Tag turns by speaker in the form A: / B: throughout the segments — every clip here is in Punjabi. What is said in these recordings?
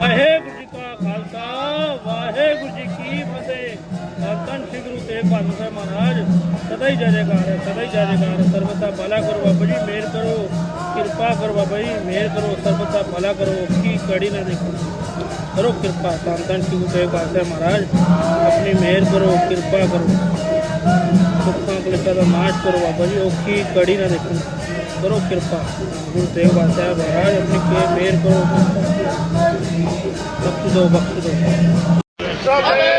A: ਵਾਹਿਗੁਰੂ ਜੀ ਕਾ ਖਾਲਸਾ, ਵਾਹਿਗੁਰੂ ਜੀ ਕੀ ਫਤਿਹ। ਧੰਨ ਸ਼੍ਰੀ ਗੁਰੂ ਤੇਗ ਸਾਹਿਬ ਮਹਾਰਾਜ, ਸਦਾ ਹੀ ਜੈ ਜੈਕਾਰ ਸਦਾ ਹੀ ਜੈ ਜੈਕਾਰ ਸਰਬਤਾ ਭਲਾ ਕਰੋ ਬਾਬਾ ਜੀ, ਮਿਹਰ ਕਰੋ, ਕਿਰਪਾ ਕਰੋ ਬਾਬਾ ਜੀ, ਮਿਹਰ ਕਰੋ, ਸਰਬਤਾ ਭਲਾ ਕਰੋ। ਕੀ ਕੜੀ ਨਾ ਦੇਖੋ। ਕਰੋ ਕਿਰਪਾ ਸੰਤਨ ਧੰਨ ਸ਼੍ਰੀ ਗੁਰੂ ਤੇਗ ਬਹਾਦਰ ਸਾਹਿਬ ਮਹਾਰਾਜ, ਆਪਣੀ ਮਿਹਰ ਕਰੋ, ਕਿਰਪਾ ਕਰੋ। ਸੁੱਖਾਂ ਕਲੇਸ਼ਾਂ ਦਾ ਨਾਸ਼ ਕਰੋ ਬਾਬਾ ਜੀ, ਉਹ ਕੀ ਕੜੀ ਨਾ ਦੇਖੋ। ਕਰੋ ਕਿਰਪਾ। ਗੁਰੂ ਤੇਗ ਬਹਾਦਰ ਸਾਹਿਬ ਮਹਾਰਾਜ ਆਪਣੀ ਕੇ ਮੇਰ ਕਰੋ ਬਖਸ਼ ਦਿਓ ਬਖਸ਼ ਦਿਓ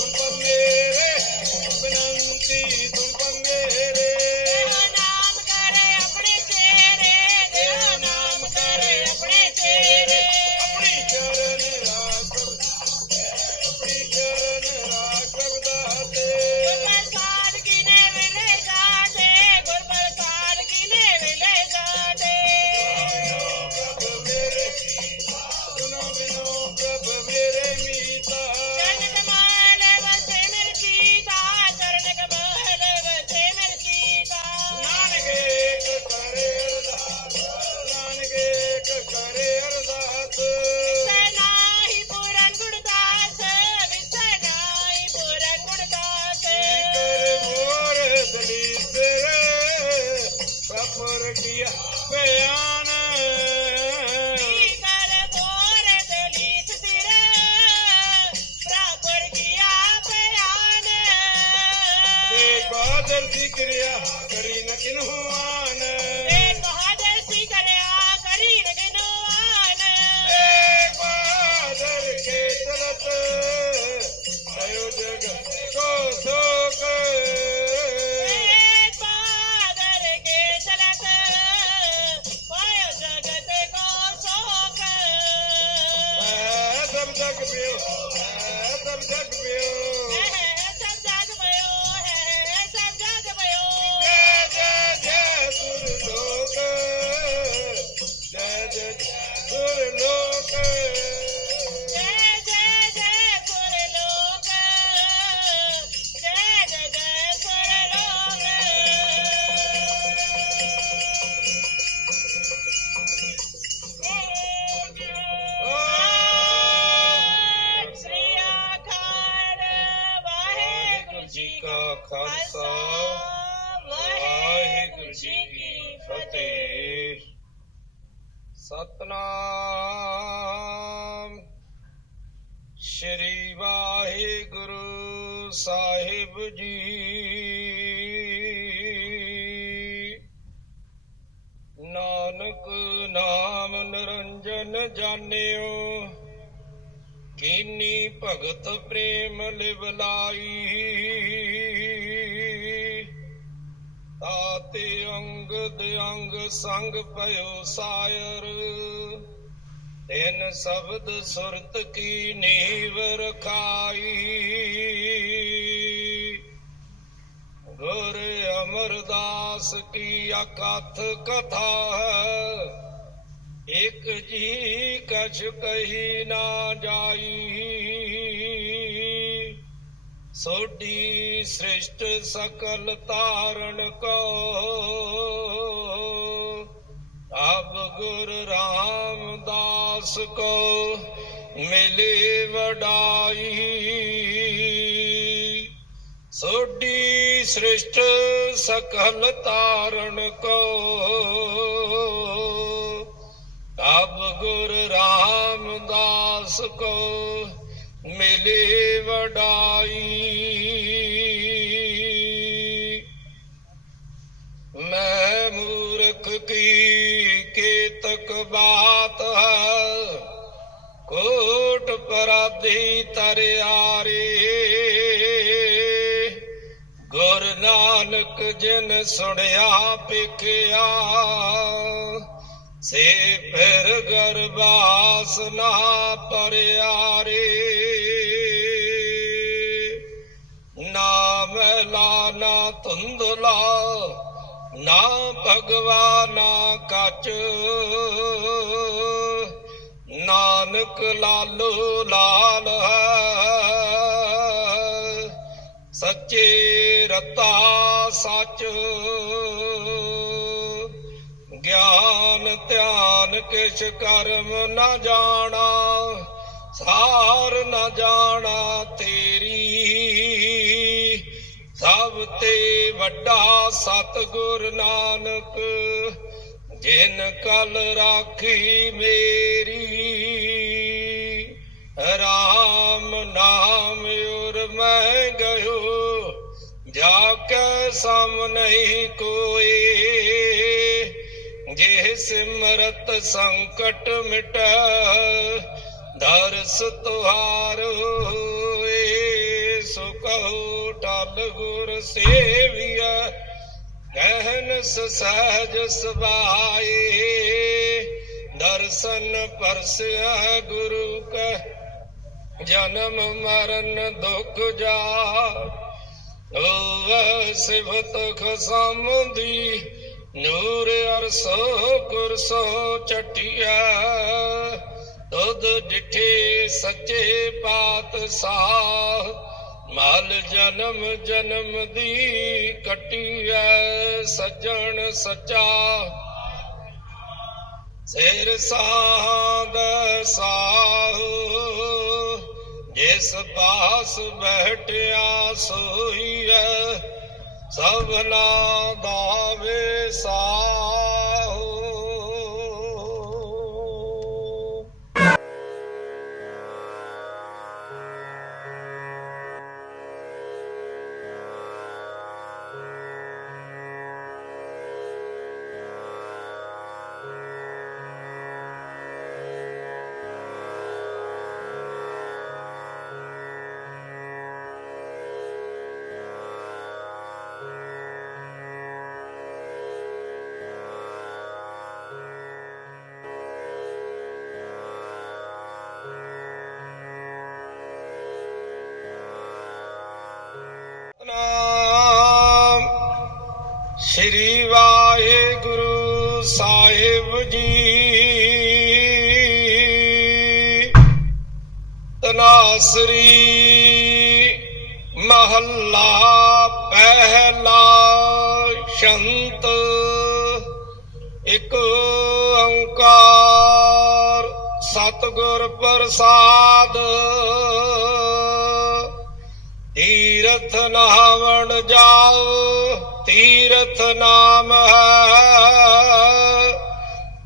B: ಉಂಟೊಮ್ಮೆ ਖਾਲਸਾ, ਵਾਹਿਗੁਰੂ ਜੀ ਕੀ ਫਤਿਹ। ਸਤਨਾਮ। ਸ਼੍ਰੀ ਵਾਹਿਗੁਰੂ ਸਾਹਿਬ ਜੀ। ਨਾਨਕ ਨਾਮ ਨਿਰੰਜਨ ਜਾਣਿਓ, ਕੀਨੀ ਭਗਤ ਪ੍ਰੇਮ ਲਿਵ ਲਾਈ ਤਾਤੇ ਅੰਗਦ ਅੰਗ ਸੰਗ ਭਇਓ ਸਾਇਰ। ਤਿੰਨ ਸ਼ਬਦ ਸੁਰਤ ਕੀ ਨੀਵ ਰਖਾਈ। ਗੁਰ ਅਮਰਦਾਸ ਕੀ ਅਕਥ ਕਥਾ ਹੈ। ਇਕ ਜੀ ਕਛ ਕਹੀ ਨਾ ਜਾਈ। ਸੋਢੀ ਸ੍ਰਿਸ਼ਟ ਸਕਲ ਤਾਰਨ ਕੋ। ਅਬ ਗੁਰ ਰਾਮਦਾਸ ਕੋ ਮਿਲੇ ਵਡਾਈ। ਸੋਢੀ ਸ੍ਰਿਸ਼ਟ ਸਕਲ ਤਾਰਨ ਕੋ। ਅਬ ਗੁਰ ਰਾਮਦਾਸ ਕੋ ਮਿਲੇ ਵਡਾਈ। ਮੈਂ ਮੂਰਖ ਕੀ ਕੇਤਕ ਬਾਤ ਹੈ? ਕੋਟ ਪਰਾਧੀ ਤਰਿਆਰੇ। ਗੁਰ ਨਾਨਕ ਜਿਨ ਸੁਣਿਆ ਪਿਖਿਆ ਸੇ ਫਿਰ ਗਰਬਾਸ ਨਾ ਪਰਿਆਰੇ। ਨਾ ਭਗਵਾ ਨਾ ਕੱਚ। ਨਾਨਕ ਲਾਲੋ ਲਾਲ ਹੈ, ਸੱਚੇ ਰਤਾ ਸੱਚ। ਗਿਆਨ ਧਿਆਨ ਕਿਛ ਕਰਮ ਨਾ ਜਾਣਾ, ਸਾਰ ਨਾ ਜਾਣਾ ਤੇਰੀ ਸਭ ਤੇ ਵੱਡਾ ਸਤਿਗੁਰ ਨਾਨਕ, ਜਿਨ ਕਲ ਰਾਖੀ ਮੇਰੀ। ਰਾਮ ਨਾਮ ਉਰ ਮੈਂ ਗਇਓ ਜਾ ਕੇ ਸਮ ਨਹੀਂ ਕੋਏ। ਜੇ ਸਿਮਰਤ ਸੰਕਟ ਮਿਟੈ, ਦਰਸ ਤੁਹਾਰੋ। ਸੇਵੀਐ ਕਹਿਨ ਸਹਿਜ ਸਬਾਏ ਦਰਸ਼ਨ ਪਰਸਿਆ ਗੁਰੂ ਕੈ ਜਨਮ ਮਰਨ ਦੁਖ ਜਾ ਓਵ ਸਿਵਤ ਖਸਮਦੀ ਨੂਰ ਅਰਸੋ ਕੁਰਸੋ ਚਟਿਆ। ਤੁਧ ਡਿਠੇ ਸੱਚੇ ਪਾਤਸ਼ਾਹ ਮਲ ਜਨਮ ਜਨਮ ਦੀ ਕਟਿਐ, ਸੱਜਣ ਸੱਚਾ। ਸਿਰ ਸਾਧ ਸਾਹੂ, ਜਿਸ ਪਾਸ ਬੈਠਿਆ ਸੋਈਐ ਸਭਨਾ ਦਾਵੇ ਸਾਹੂ। ਤਨਾਸਰੀ ਮਹੱਲਾ ਪਹਿਲਾ ਸ਼ੰਤ। ਇਕ ਓੰਕਾਰ ਸਤਿਗੁਰ ਪ੍ਰਸਾਦ। ਤੀਰਥ ਨਾਵਣ ਜਾਓ, ਤੀਰਥ ਨਾਮ ਹੈ।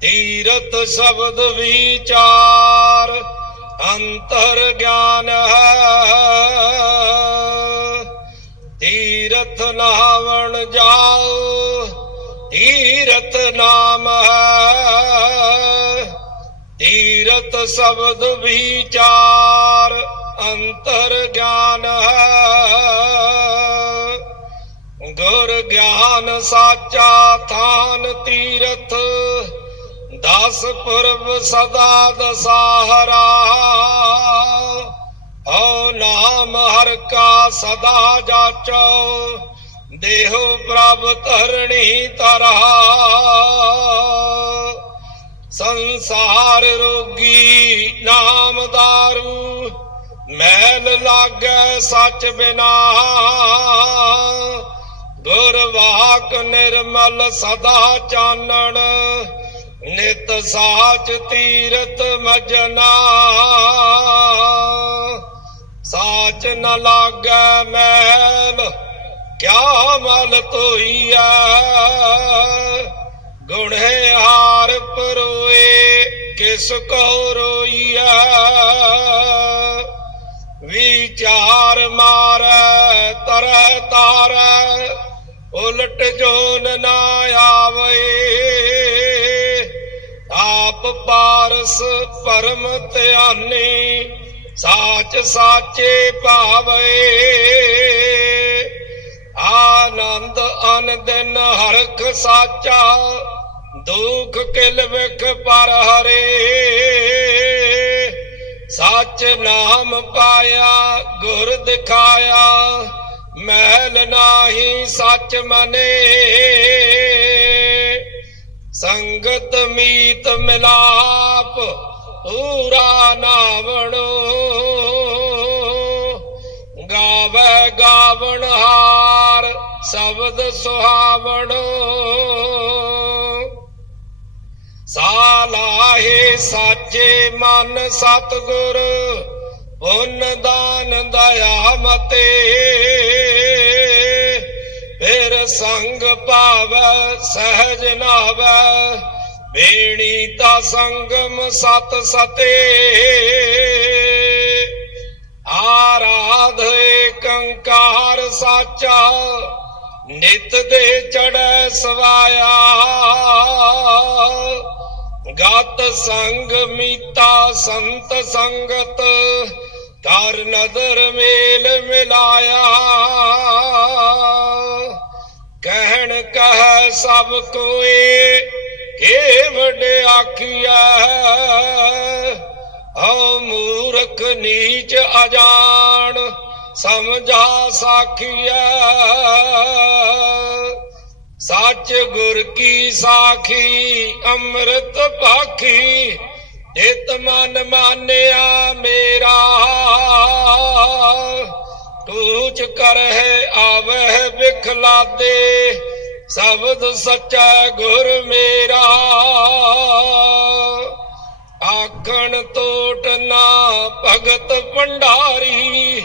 B: ਤੀਰਥ ਸ਼ਬਦ ਵਿਚਾਰ। ਅੰਤਰ ਗਿਆਨ ਹੈ। ਤੀਰਥ ਨਾਵਣ ਜਾਓ, ਤੀਰਥ ਨਾਮ ਹੈ। ਤੀਰਥ ਸ਼ਬਦ ਵਿਚਾਰ ਅੰਤਰ ਗਿਆਨ ਹੈ। ਗੁਰ ਗਿਆਨ ਸਾਚਾ ਥਾਨ ਤੀਰਥ। ਦਸ ਪੁਰਬ ਸਦਾ ਦਸਾਹਰਾ ਓ ਨਾਮ ਹਰ ਕਾ ਸਦਾ ਜਾਚੋ ਦੇਹੋ ਪ੍ਰਭ ਧਰਣੀ ਤਰਾ ਸੰਸਾਰ ਰੋਗੀ ਨਾਮ ਦਾਰੂ ਮੈਲ ਲਾਗੈ ਸੱਚ ਬਿਨਾ ਗੁਰ ਵਾਕ ਨਿਰਮਲ ਸਦਾ ਚਾਨਣ ਨਿਤ ਸਾਚ ਤੀਰਤ ਮਜਨਾ। ਸਾਚ ਨ ਲਾਗੈ ਮੈਲ, ਕਿਆ ਮਲ ਧੋਈਐ। ਗੁਣੇ ਹਾਰ ਪਰੋਏ, ਕਿਸ ਕੋ ਰੋਈਐ। ਵਿਚਾਰ ਮਾਰੈ, ਤਰੈ ਤਾਰੈ, ਉਲਟ ਜੋਨ ਨਾ ਆਵੇ ਆਪ ਪਾਰਸ ਪਰਮ ਧਿਆਨੀ, ਸਾਚ ਸਾਚੇ ਭਾਵੇ ਆਨੰਦ ਅਨ ਦਿਨ ਹਰਖ ਸਾਚਾ, ਦੁਖ ਕਿਲ ਵਿਖ ਪਰ ਹਰੇ। ਸੱਚ ਨਾਮ ਪਾਇਆ, ਗੁਰ ਦਿਖਾਇਆ, ਮੈਲ ਨਾਹੀ ਸੱਚ ਮਨੇ। ਸੰਗਤ ਮੀਤ ਮਿਲਾਪ, ਪੂਰਾ ਨਾਵਣੋ। ਗਾਵੇ ਗਾਵਣ ਹਾਰ, ਸ਼ਬਦ ਸੁਹਾਵਣੋ। ਸਾਲਾਹੇ ਸਾਚੇ ਮਨ ਸਤਗੁਰ, ਪੁੰਨ ਦਾਨ ਦਇਆ ਮਤੇ। ਸੰਗ ਭਾਵੈ, ਸਹਿਜ ਨਾਵੈ, ਬੇਣੀ ਤਾ ਸੰਗਮ ਸਤ ਸਤੇ। ਆਰਾਧ ਏਕੰਕਾਰ ਸਾਚਾ, ਨਿਤ ਦੇ ਚੜੈ ਸਵਾਇਆ। ਗਤ ਸੰਗ ਮੀਤਾ ਸੰਤ ਸੰਗਤ ਕਰ ਨਦਰ ਮੇਲ ਮਿਲਾਇਆ। ਕਹਿਣ ਕਹ ਸਭ ਕੋਏ ਕੇ ਵੱਡੇ ਆਖੀਆ ਹਉ ਮੂਰਖ ਨੀਚ ਅਜਾਣ, ਸਮਝਾ ਸਾਖੀਆ ਸੱਚ ਗੁਰ ਕੀ ਸਾਖੀ, ਅੰਮ੍ਰਿਤ ਪਾਖੀ ਇਤ ਮਨ ਮਾਨਿਆ ਮੇਰਾ। ਟੂਚ ਕਰਹਿ ਆਵਹਿ ਬਿਖਲਾਦੇ ਸ਼ਬਦ ਸੱਚਾ ਗੁਰ ਮੇਰਾ। ਆਖਣ ਤੋਟ ਨਾ ਭਗਤ ਭੰਡਾਰੀ,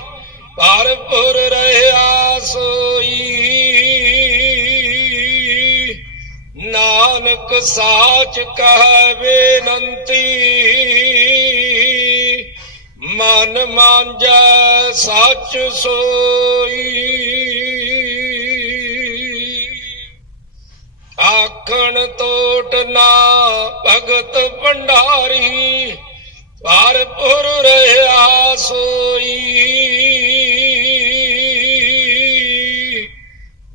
B: ਭਰਪੁਰ ਰਹਿਆ ਸੋਈ। ਨਾਨਕ ਸਾਚ ਕਹਿ ਬੇਨੰਤੀ ਮਨ ਮਾਂਜੈ ਸੱਚ ਸੋਈ। ਆਖਣ ਤੋਟ ਨਾ ਭਗਤ ਭੰਡਾਰੀ, ਭਰਪੁਰ ਰਹਿਆ ਸੋਈ।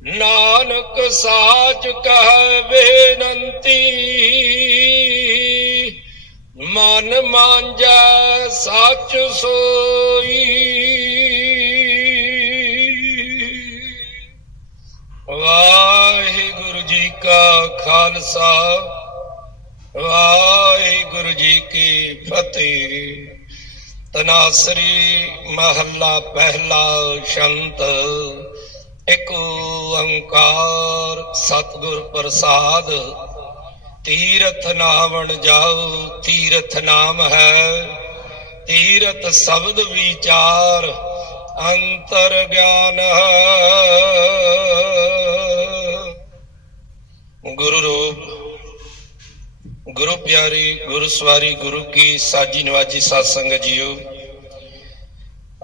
B: ਨਾਨਕ ਸਾਚ ਕਹਿ ਬੇਨੰਤੀ, ਮਨ ਮਾਂਜੈ ਸੱਚ ਸੋਈ। ਵਾਹਿਗੁਰੂ ਜੀ ਕਾ ਖਾਲਸਾ, ਵਾਹਿਗੁਰੂ ਜੀ ਕੀ ਫਤਿਹ। ਤਨਾਸਰੀ ਮਹੱਲਾ ਪਹਿਲਾ ਸ਼ੰਤ, ਇਕ ਓੰਕਾਰ ਸਤਿਗੁਰ ਪ੍ਰਸਾਦ। ਤੀਰਥ ਨਾਵਣ ਜਾਓ, ਤੀਰਥ ਨਾਮ ਹੈ। ਤੀਰਥ ਸ਼ਬਦ ਵਿਚਾਰ ਅੰਤਰ ਗਿਆਨ। ਹੈ ਗੁਰੂ ਰੂਪ, ਗੁਰੂ ਪਿਆਰੀ, ਗੁਰੂ ਸਵਾਰੀ, ਗੁਰੂ ਕੀ ਸਾਜੀ ਨਿਵਾਜੀ ਸਾਧ ਸੰਗਤ ਜੀਓ।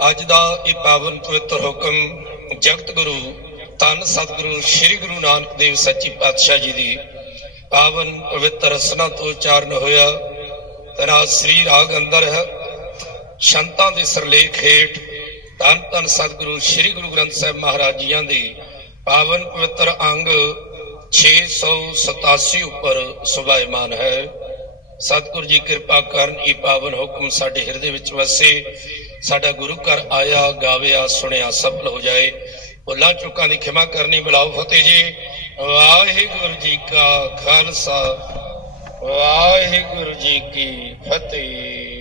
B: ਅੱਜ ਦਾ ਇਹ ਪਾਵਨ ਪਵਿੱਤਰ ਹੁਕਮ ਜਗਤ ਗੁਰੂ, ਧੰਨ ਸਤਿਗੁਰੂ, ਸ੍ਰੀ ਗੁਰੂ ਨਾਨਕ ਦੇਵ ਸੱਚੀ ਪਾਤਸ਼ਾਹ ਜੀ ਦੀ ਪਾਵਨ ਪਵਿੱਤਰ ਰਸਨਾ ਤੋਂ ਉਚਾਰਨ ਹੋਇਆ। ਤਨਾ ਸ੍ਰੀ ਰਾਗ ਅੰਦਰ ਹੈ। ਸ਼ੰਤਾਂ ਦੇ ਸਰਲੇਖ ਹੇਠ ਧੰਨ ਧੰਨ ਸਤਿਗੁਰੂ ਸ੍ਰੀ ਗੁਰੂ ਗ੍ਰੰਥ ਸਾਹਿਬ ਮਹਾਰਾਜ ਜੀਆਂ ਦੇ ਪਾਵਨ ਪਵਿੱਤਰ ਅੰਗ 687 ਉੱਪਰ ਸੁਭਾਇਮਾਨ ਹੈ। ਸਤਿਗੁਰ ਜੀ ਕਿਰਪਾ ਕਰਨ ਇਹ ਪਾਵਨ ਹੁਕਮ ਸਾਡੇ ਹਿਰਦੇ ਵਿੱਚ ਵਸੇ, ਸਾਡਾ ਗੁਰੂ ਘਰ ਆਇਆ, ਗਾਵਿਆ, ਸੁਣਿਆ, ਸਫਲ ਹੋ ਜਾਏ। ਭੁੱਲਾਂ ਚੁੱਕਾਂ ਦੀ ਖਿਮਾ ਕਰਨੀ ਬੁਲਾਓ ਫਤਿਹ ਜੀ। ਵਾਹਿਗੁਰੂ ਜੀ ਕਾ ਖਾਲਸਾ, ਵਾਹਿਗੁਰੂ ਜੀ ਕੀ ਫਤਿਹ।